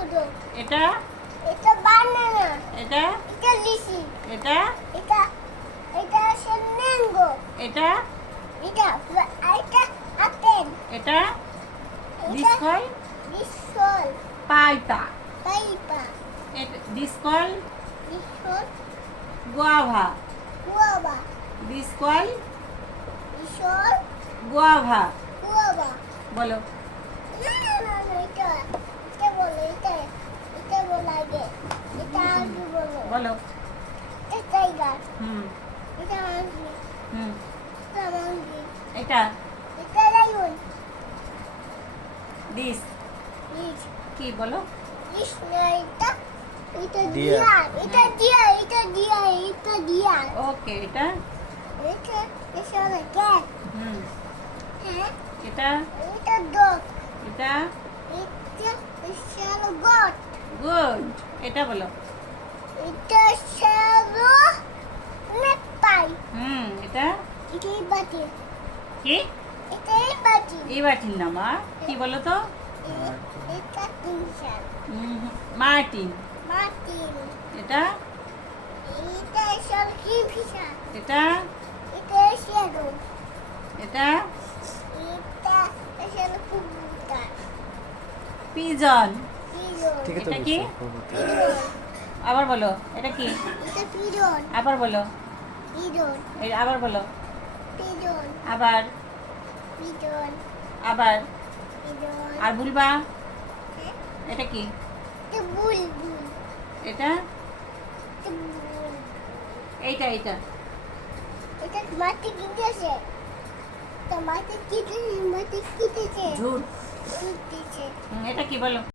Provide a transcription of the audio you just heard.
ছোট। এটা এটা বানানা। এটা এটা লিচি। এটা এটা এটা হচ্ছে ম্যাঙ্গো। এটা এটা এটা আপেল। এটা This called Vishal paita. পাইপা This called Vishal guava. গুয়াবা This called Vishal guava. গুয়াবা। বলো না না না না, এটা এটা বলো এটা বলো আগে। এটা আগে বলো। বলো এটা টাইগার। হুম এটা মাঙ্কি। হুম এটা মাঙ্কি। এটা এটা লায়ন। this লিচ কি বলো লিচ না এটা এটা Deer. ডিয়ার। এটা ডিয়ার। এটা ডিয়ার। এটা ডিয়ার। ওকে এটা এটা এটা হলো ক্যাট। হুম হ্যাঁ এটা এটা ডগ। এটা এটা এটা হলো গট। গুড এটা বলো এটা হলো নেপাল। এটা এটা বাটি। কি এটা বাটি। এই বাটির নাম কি বলো তো এটা তিনশাল মার্টিন মার্টিন। এটা এটা হলো কিফিশা। এটা এটা শ্যাডো। এটা এটা হলো কুকুরটা। Pigeon pigeon. ঠিকই তো এটা কি? বলছো। পিজন। আবার বলো এটা কি এটা পিজন। আবার বলো পিজন। আবার বলো পিজন। আবার পিজন। আবার পিজন। আর বলবা এটা কি এটা বুলবুল। এটা এটা বুলবুল। এইটা এইটা এটা মাটি কিনতেছে। তো মাটি কিনতেছে। ঝুট কিনতেছে। এটা কি বলো